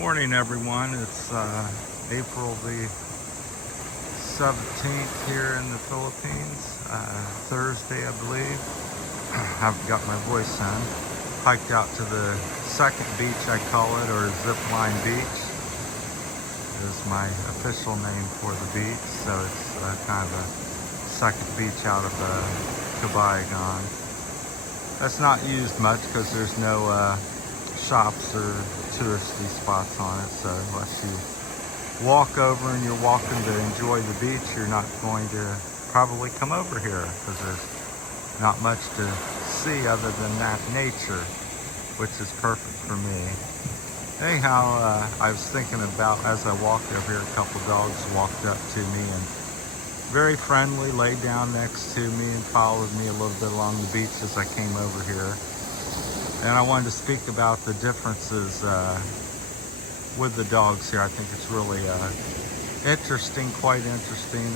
Morning, everyone. It's April the 17th here in the Philippines, Thursday, I believe. I've got my voice in. Hiked out to the second beach, I call it, or Zipline Beach is my official name for the beach. So it's kind of a second beach out of Cabayagan. That's not used much because there's no shops or touristy spots on it, so unless you walk over and you're walking to enjoy the beach, you're not going to probably come over here because there's not much to see other than that nature, which is perfect for me. Anyhow, I was thinking about, as I walked over here, a couple dogs walked up to me and very friendly, laid down next to me and followed me a little bit along the beach as I came over here. And I wanted to speak about the differences with the dogs here. I think it's really interesting, quite interesting,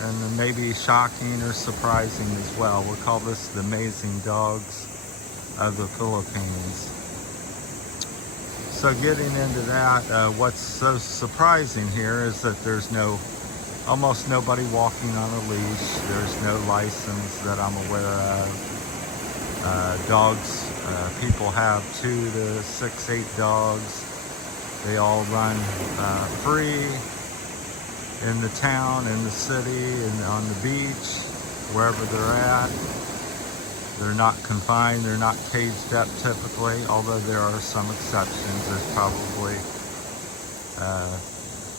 and maybe shocking or surprising as well. We'll call this the amazing dogs of the Philippines. So getting into that, what's so surprising here is that there's almost nobody walking on a leash. There's no license that I'm aware of. Dogs, people have 2 to 6, 8 dogs. They all run free in the town, in the city, and on the beach, wherever they're at. They're not confined, they're not caged up typically, although there are some exceptions. There's probably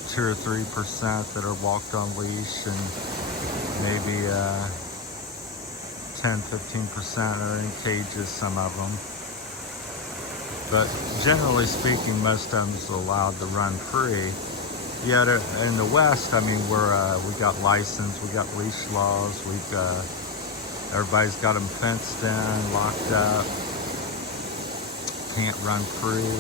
2 or 3% that are walked on leash, and maybe 10-15% are in cages, some of them. But generally speaking, most of them is allowed to run free. Yet in the West, I mean, we got license, we got leash laws, everybody's got them fenced in, locked up, can't run free.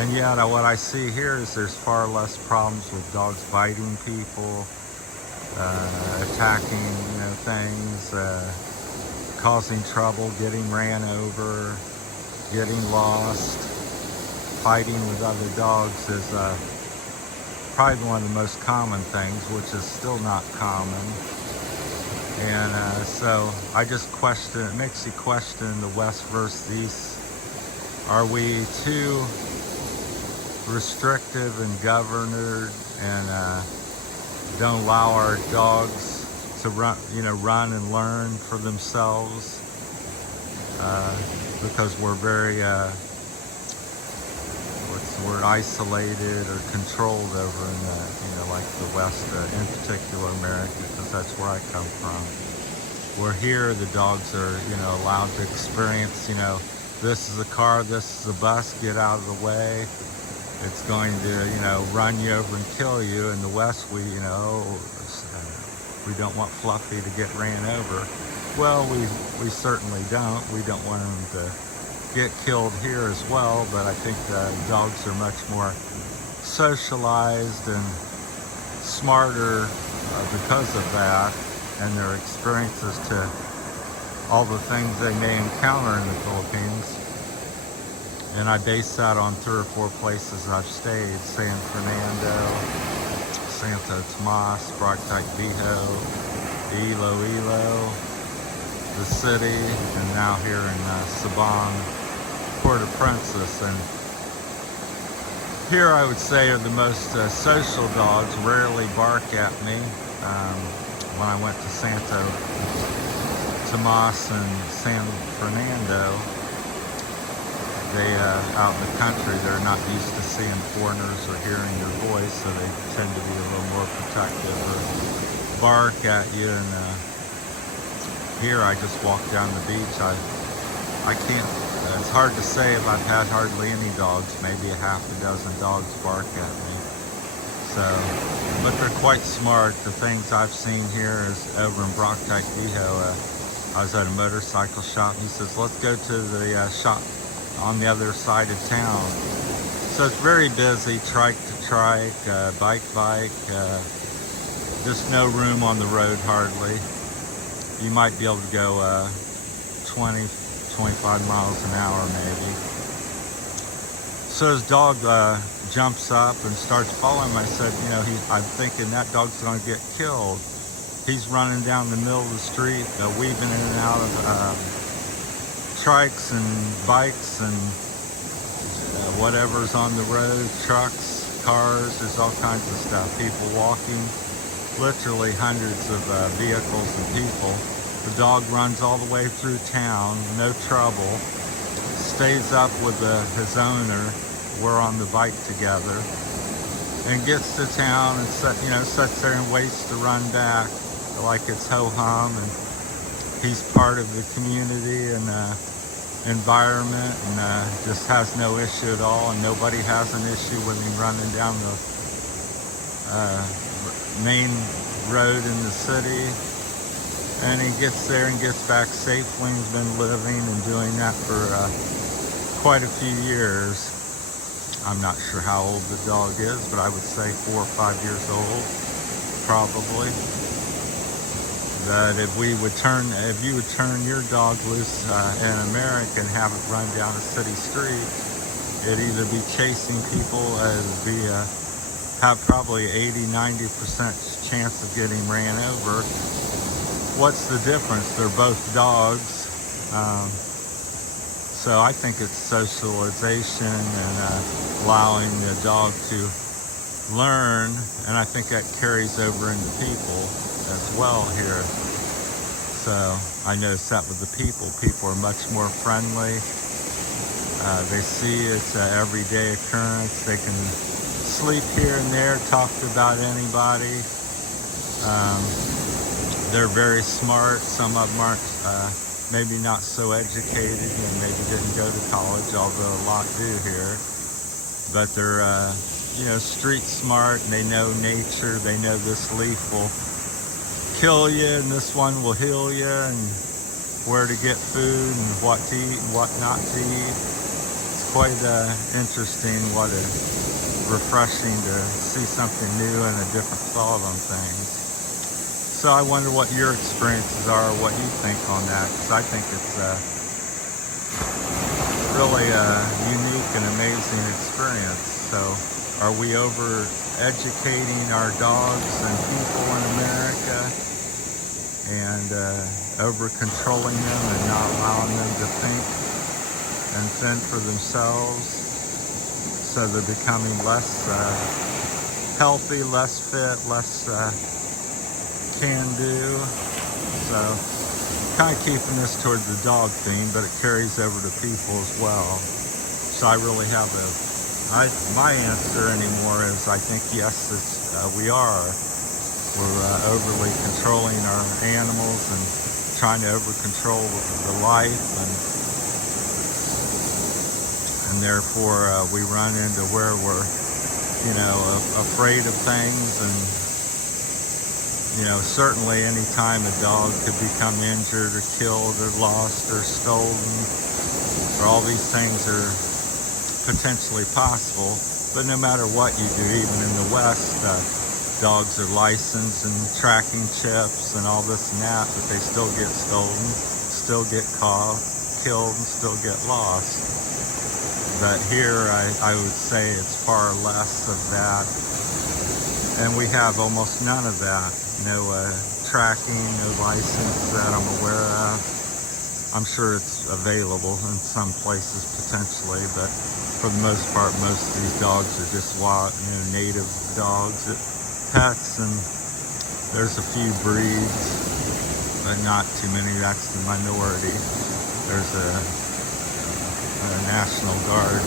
And yet what I see here is there's far less problems with dogs biting people, attacking, things, causing trouble, getting ran over, getting lost. Fighting with other dogs is probably one of the most common things, which is still not common. And so I just question, it makes you question the West versus East. Are we too restrictive and governed and don't allow our dogs to run and learn for themselves because we're very isolated or controlled over in like the West, in particular America, because that's where I come from. Where here the dogs are allowed to experience, this is a car, this is a bus, get out of the way. It's going to, run you over and kill you. In the West, we don't want Fluffy to get ran over. Well, we certainly don't. We don't want him to get killed here as well, but I think dogs are much more socialized and smarter because of that, and their experiences to all the things they may encounter in the Philippines. And I base that on 3 or 4 places I've stayed: San Fernando, Santo Tomas, Bragtagbiho, Iloilo, the city, and now here in Sabang, Port-au-Prince. And here I would say are the most social dogs, rarely bark at me. When I went to Santo Tomas and San Fernando, they out in the country, they're not used to seeing foreigners or hearing your voice, so they tend to be a little more protective or bark at you. And here I just walk down the beach. I can't, it's hard to say if I've had hardly any dogs, maybe a half a dozen dogs bark at me. So, but they're quite smart. The things I've seen here is over in Bragtagbiho. I was at a motorcycle shop, and he says, let's go to the shop on the other side of town. So it's very busy, trike to trike, bike, just no room on the road hardly. You might be able to go 20, 25 miles an hour maybe. So his dog jumps up and starts following him. I said, you know, I'm thinking that dog's going to get killed. He's running down the middle of the street, weaving in and out of trikes and bikes and whatever's on the road, trucks, cars, there's all kinds of stuff. People walking, literally hundreds of vehicles and people. The dog runs all the way through town, no trouble, stays up with his owner. We're on the bike together, and gets to town and sits there and waits to run back like it's ho-hum, and he's part of the community and environment, and just has no issue at all, and nobody has an issue with him running down the main road in the city. And he gets there and gets back safely. He's been living and doing that for quite a few years. I'm not sure how old the dog is, but I would say 4 or 5 years old, probably. That if you would turn your dog loose in America and have it run down a city street, it'd either be chasing people, have probably 80-90% chance of getting ran over. What's the difference? They're both dogs. So I think it's socialization and allowing the dog to learn, and I think that carries over into people as well here. So I noticed that with the people. People are much more friendly. They see it's an everyday occurrence. They can sleep here and there, talk about anybody. They're very smart. Some of them aren't, maybe not so educated and maybe didn't go to college, although a lot do here. But they're, street smart, and they know nature. They know this leaf will kill you and this one will heal you, and where to get food and what to eat and what not to eat. It's quite interesting, refreshing to see something new and a different thought on things. So I wonder what your experiences are, what you think on that, because I think it's really a unique and amazing experience. So are we over educating our dogs and people in America, and over controlling them and not allowing them to think and fend for themselves? So they're becoming less healthy, less fit, less can do. So kind of keeping this towards the dog theme, but it carries over to people as well. So I really have my answer anymore is I think yes, we are. We're overly controlling our animals and trying to over control the life, and therefore we run into where we're afraid of things. And certainly any time a dog could become injured or killed or lost or stolen, or all these things are potentially possible. But no matter what you do, even in the West, dogs are licensed and tracking chips and all this and that, but they still get stolen, still get caught, killed, and still get lost. But here I would say it's far less of that, and we have almost none of that. No tracking, no license that I'm aware of. I'm sure it's available in some places potentially, but for the most part, most of these dogs are just wild, native dogs, pets, and there's a few breeds, but not too many. That's the minority. There's a National Guard,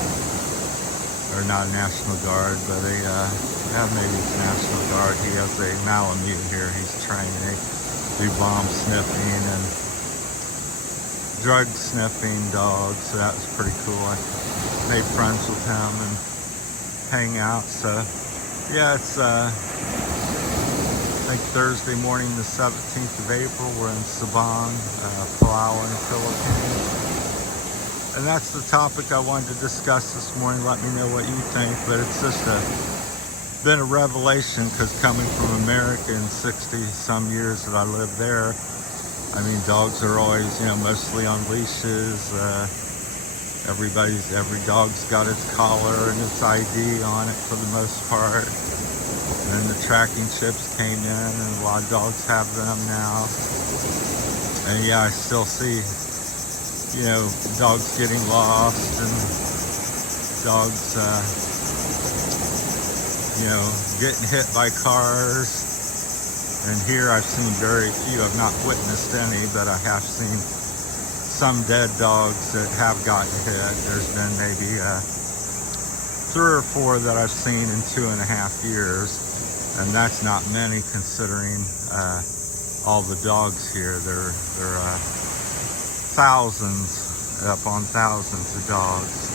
or not a National Guard, but maybe it's National Guard. He has a Malamute here. He's trained. They do bomb sniffing and drug sniffing dogs, so that was pretty cool. I made friends with him and hang out. So yeah, it's I think Thursday morning, the 17th of April. We're in Sabang, Palawan, Philippines. And that's the topic I wanted to discuss this morning. Let me know what you think. But it's just been a revelation, because coming from America in 60 some years that I lived there, I mean, dogs are always, mostly on leashes, Every dog's got its collar and its ID on it for the most part. And then the tracking chips came in, and a lot of dogs have them now. And yeah, I still see, dogs getting lost and dogs, getting hit by cars. And here I've seen very few. I've not witnessed any, but I have seen some dead dogs that have gotten hit. There's been maybe 3 or 4 that I've seen in 2.5 years. And that's not many considering all the dogs here. There are thousands upon thousands of dogs.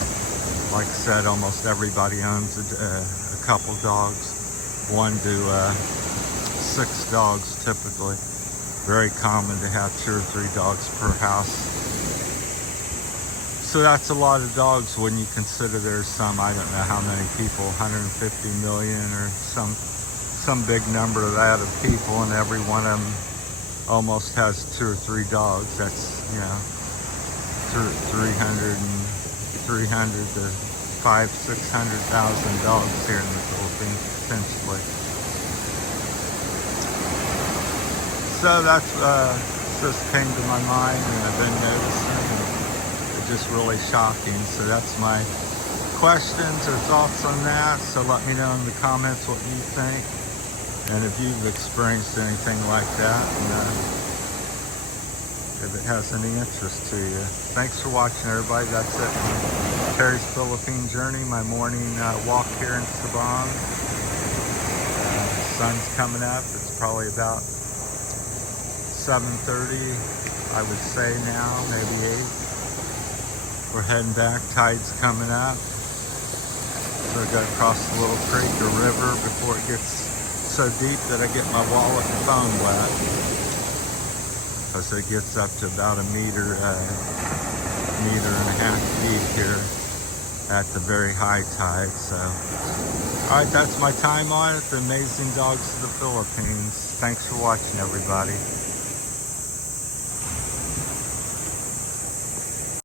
Like I said, almost everybody owns a couple dogs. 1 to 6 dogs typically. Very common to have 2 or 3 dogs per house. So that's a lot of dogs when you consider there's some, I don't know how many people, 150 million or some big number of that of people, and every one of them almost has 2 or 3 dogs. That's, 300 to 600,000 dogs here in the Philippines potentially. So that's just came to my mind, and I've been noticing, and it's just really shocking. So that's my questions or thoughts on that. So let me know in the comments what you think, and if you've experienced anything like that, and if it has any interest to you. Thanks for watching, everybody. That's it. Terry's Philippine Journey, my morning walk here in Sabang. Sun's coming up. It's probably about 7:30, I would say now, maybe 8. We're heading back. Tide's coming up. So I got to cross the little creek or river before it gets so deep that I get my wallet and phone wet. Because it gets up to about a meter and a half deep here at the very high tide. So, all right, that's my time on it. The amazing dogs of the Philippines. Thanks for watching, everybody.